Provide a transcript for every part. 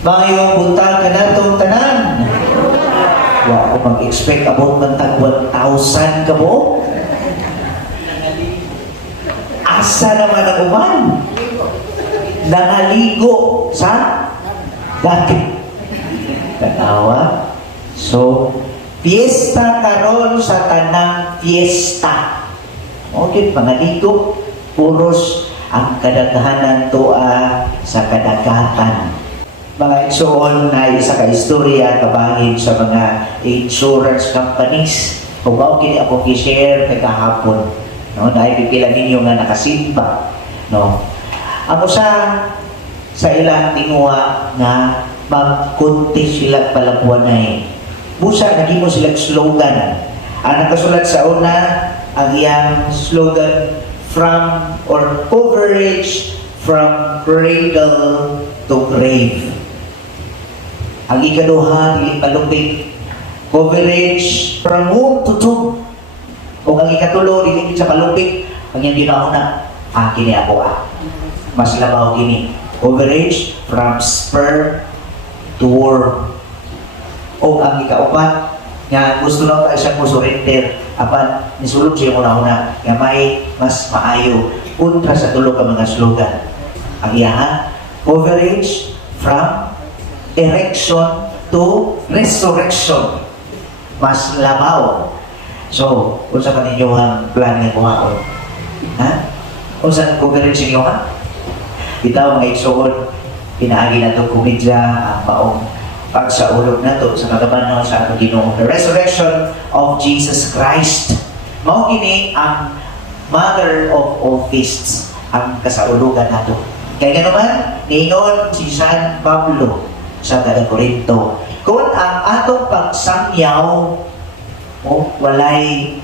Mayong buntag ka na itong tanan. Wa ako mag-expect about man tag 1,000 ka mo. Asa naman ang uman? Nangaligo sa dati. Tanawa. So, fiesta karon sa tanang fiesta. Okay, pangaligo. Puros ang kadaghanan toa sa kadagatan. Mga igsoon na isa ka istorya kabangin sa mga insurance companies. Kung ba kini ako gi-share kay kahapon, no, dahil pipila ninyo nga nakasimba, no. Amo sa ilang tinguha nga magkunti sila palabuanay. Busa nagimo sila slogan. Ang nakasulat sa una ang iyang slogan, from or coverage from cradle to grave. Ang ikaduha, dili palupit, coverage from womb to tomb. Kung ang ikatulo, dili sa palupit, ang iyang ginauna, kini ako mas labaw kini. Coverage from sperm to worm. O ang ikaupat, nga gusto lang tayo siyang surrender, apan nisulog siya una-una, nga may mas maayo, kontra sa tulo ka mga slogan. Ang iyaha, coverage from erection to resurrection. Mas labaw. So, kung sa kaninyo ang plan nga kuhaon? Ha? Kung sa coverage ninyo ha? Itaw mga igsoon, pinaagi na ito kumidya ang maong pagsaulog na ito sa kagabanon sa ato Ginoo. The resurrection of Jesus Christ. Mao kini ang mother of all feasts, ang kasaulugan nato. Kaya naman, ningon si San Pablo sa Korinto, kung ang atong pagsangyaw walay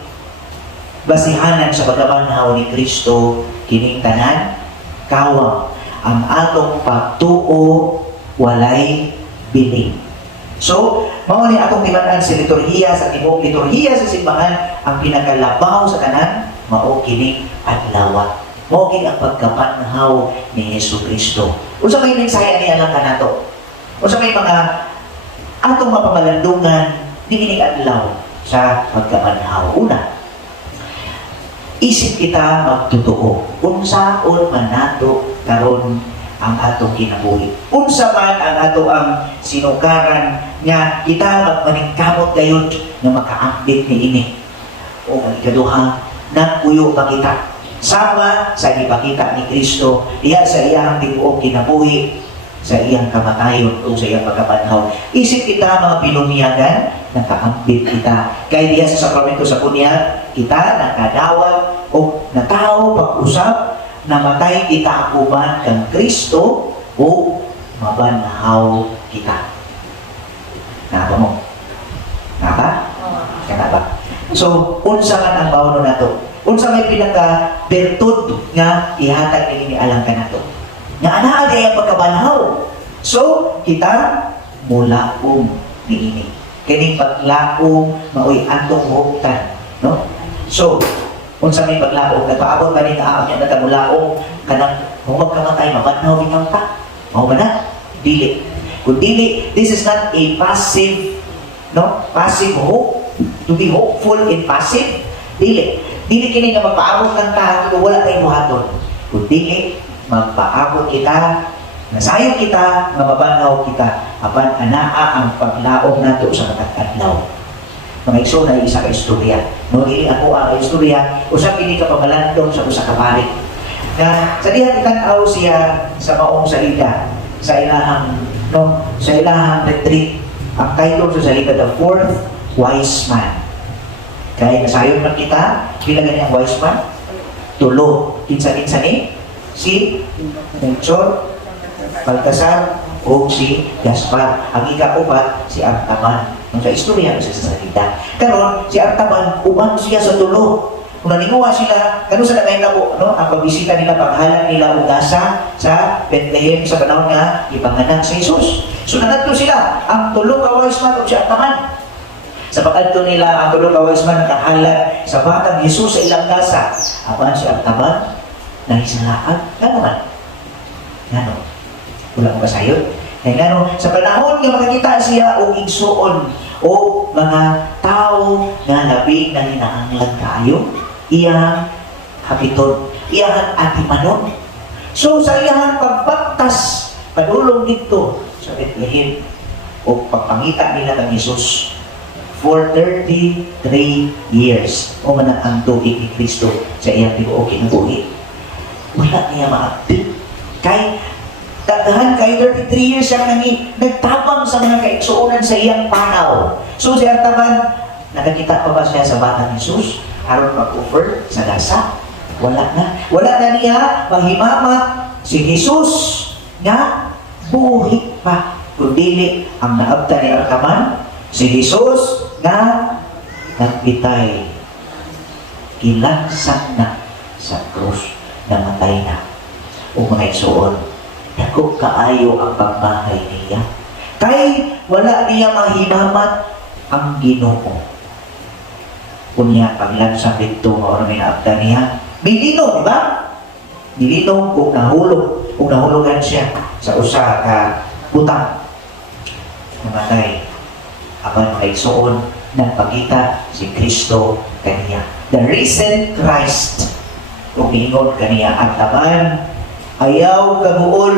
basihanan sa pagkabanhaw ni Kristo kining tanan kawang, ang atong pagtuo walay biling. So, mao ni atong timan-an sa liturhiya, sa tibuok liturhiya sa simbahan, ang pinakalabaw sa tanan mao kining adlaw. Mao kini ang pagkabanhaw ni Jesucristo. Unsa may mensahe ani alang kanato? Unsa may mga atong mapamalandungan diining adlaw sa pagkabanhaw? Una, isip kita magtutuo. Unsaon man nato karon ang atong kinabuhi. Unsa man ang ato ang sinukaran nga kita magmaningkamot gayud nga makaambit ni ini. O ang ikaduha, nagpuyo pa kita sama sa ipakita ni Kristo diha sa iyang tibuok kinabuhi, sa iyang kamatayon o sa iyang pagkabanhaw. Isip kita mga pinunyagan, nakaambit kita. Kaya diya sa sakramento sa punyag, kita nakadawat o natao pag-usap, namatay kita akuman kang Kristo o mabanhaw kita. Napa mo? Napa? Kanapa? So, unsa man ang bawno nato? Unsa may pinaka-bertud nga ihatag ni alang kanato? Nga anaa kay ang pagkabanhaw. So, kita mulaom niini. Kining paglaom maoy atong huktan, no? So, unsa may paglaom, nagpaabot ba ni nga nya nagkamulaom kanang humag kamatay mabanhaw bitaw ta? Mao ba na? Dili. Kung dili, this is not a passive, no? Passive hope. To be hopeful in passive, dili. Dili kini nga magpaabot lang ta kung wala tayong buhaton. Kung dili, magpaabot kita, nasayo kita, mababanhaw kita, apan anaa ang paglaom nato sa katag-adlaw. Mga igsoon na isa ka istorya. Magili ako ang istorya, usap ini ka pamalandong sa usa ka pari. Na sa diha itan-aw siya sa maong salida, sa ilahang sa ilahang retreat. Ang title sa salida, The Fourth Wise Man. Kaya nasayon man kita, pila gani ang wise man? Tulo. Kinsa-kinsa ni? Si Melchor, Baltasar, o si Gaspar. Ang ika-upat, si Artaban. Ang sa istorya sa salida. Karon si Artaban, uban siya sa tulo. Kung naninguha sila, kano sa nakahitabo, no? Ang pagbisita nila, paghalan nila ugasa sa Bethlehem sa panahon nga ipanganak si Jesus. So nanadto sila, ang tulo ka wise man o si Artaban. Sa pag-adto nila, ang tulo ka wise man nakahalat sa batang Jesus sa ilang gasa. Apan si Artaban, nahisalaan. Nga naman. Nga no? Wala mo kasayod. Kaya nga sa panahon nga makakita siya o igsuon o mga tao nga labing na hinahanglan kayo, iyang habiton, iyang atimanon. So sa iyang pagbaktas, padulong dito sa Bethlehem o pagpangita nila ng Jesus for 33 years o man ang tuig ni Kristo sa iyang tibuok kinabuhi. Wala niya maabdi. Kay daghan kay 33 years siya nagtabang sa mga kaigsuonan sa iyang panaw. So siya taban, nakakita pa ba siya sa batang Jesus? Aron mag-offer sa lasa? Wala na. Wala na niya mahimamat si Jesus nga buhi pa. Kundili ang naabta ni Arkaman, si Jesus nga nagpitay. Kinlansan na sa krus, namatay na. O mga igsuon, dako kaayo ang pagbahay niya. Kay wala niya mahimamat ang Ginoo. Kunya paglansang dito nga oras may naabda niya. Milino, di ba? Milino kung nahulog. Kung nahulogan siya sa usa ka butang. Namatay. Apan maigsuon nagpakita si Kristo kaniya. The risen Christ. Kung ingon kaniya at taban ayaw kaguol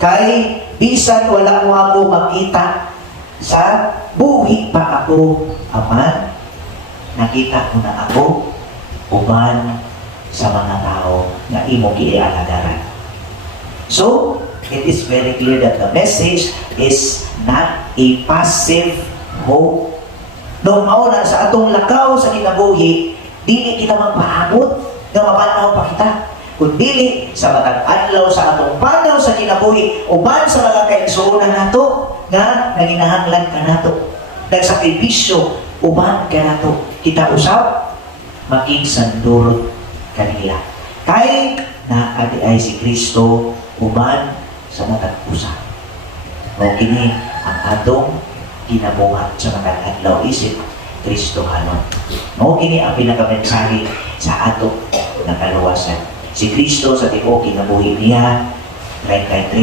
kay bisan wala mo ako makita sa buhi pa ako aman nakita ko na ako uban sa mga tao na imo gialagaran. So it is very clear that the message is not a passive hope. Nung mauna sa atong lakaw sa kinabuhi, dili kita magpaabot nga mapanaw pa kita. Kundi sa matag adlaw sa atong panaw sa kinabuhi, uban sa mga kaigsuonan nato nga naginahanglan ka nato. Nagsakripisyo, uban ka nato. Kita usab, makigsandurot kanila. Kay naadi ay si Kristo uban sa matag usa. Mao kini ang atong kinabuhat sa matag adlaw isip Kristo hanon. Mao kini ang pinakamensahe sa ato na kaluwasan. Si Kristo sa tibuok kinabuhi niya 33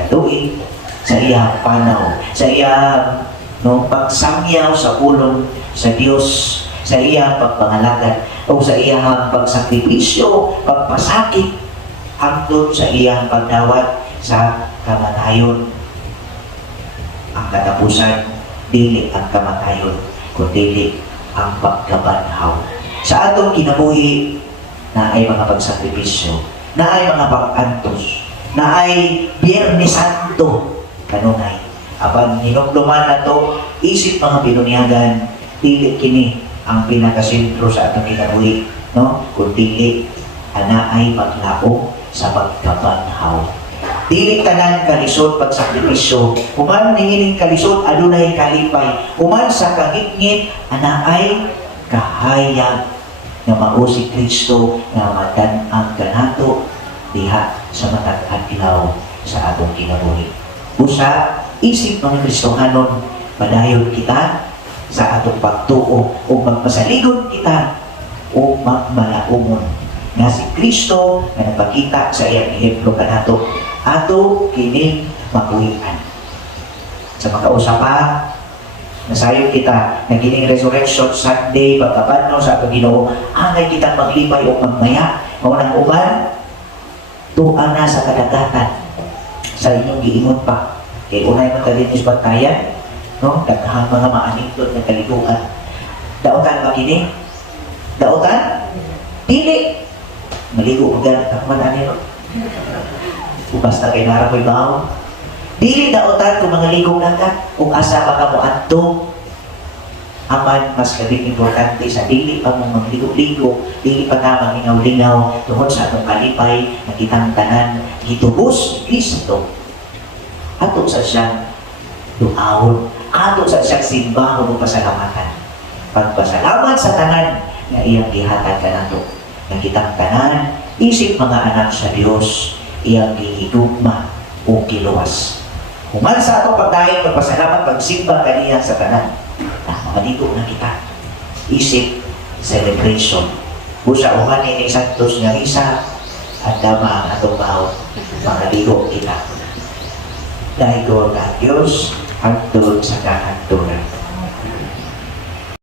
na tuig sa iyang panaw, sa iyang pagsamyaw sa pulong sa Dios, sa iyang pagpangalagad o sa iyang pagsakripisyo, pagpasakit hangtod sa iyang pagdawat sa kamatayon. Ang katapusan dili ang kamatayon kundi ang pagkabanhaw. Sa atong kinabuhi na ay mga pagsakripisyo, na ay mga pag-antos, na ay Biyernes Santo, kanunay. Apan hinumduman na to, isip mga binunyagan, dili kini ang pinakasentro sa atong kinabuhi, no? Kundi ana ay maglao sa pagkabanhaw. Dili tanan kalisod pagsakripisyo, human niining kalisod adunay kalipay, human sa kagitngit ana ay kahayag nga mao si Kristo nga madan-ang kanato diha sa matag adlaw sa atong kinabuhi. Busa isip mga Kristohanon, padayon kita sa atong pagtuo o magpasaligod kita o magmalaumon nga si Kristo nga nagpakita sa iyang ehemplo kanato ato kining makuhian. Sa makausapan nasayo kita na kining Resurrection Sunday pagkabanhaw sa atong Ginoo, angay kitang maglipay o magmaya mao nang uban tuan na sa kadagatan sa inyong giingon pa kay unay man kalinis batayan, no? Daghang mga maanindot na kaliguan. Daotan ba kini? Daotan? Dili. Maligo ugan takman ani no. Basta kay nara ko'y bahaw. Dili daotan kung mga ligong dagat kung asa pa ka mo adto. Aman mas kabing importante sa dili pa mong magligo-ligo, dili pa ka mangingaw-lingaw tungod sa atong kalipay na kitang tanan gitubos Kristo. Ato sa siyang duawon, ato sa siyang simbahon o pasalamatan. Pagpasalamat sa tanan na iyang gihatag ka nato. Na kitang tanan, isip mga anak sa Dios, iyang gihigugma o kiluwas. Human sa atong pagdaing, pagpasalamat, pagsimba kaniya sa tanan. Maligo na kita. Isip, celebration. Busa uman ni Santos nga isa, at dama ang atong bahaw, makaligo kita. daigo ka Dios hangtod sa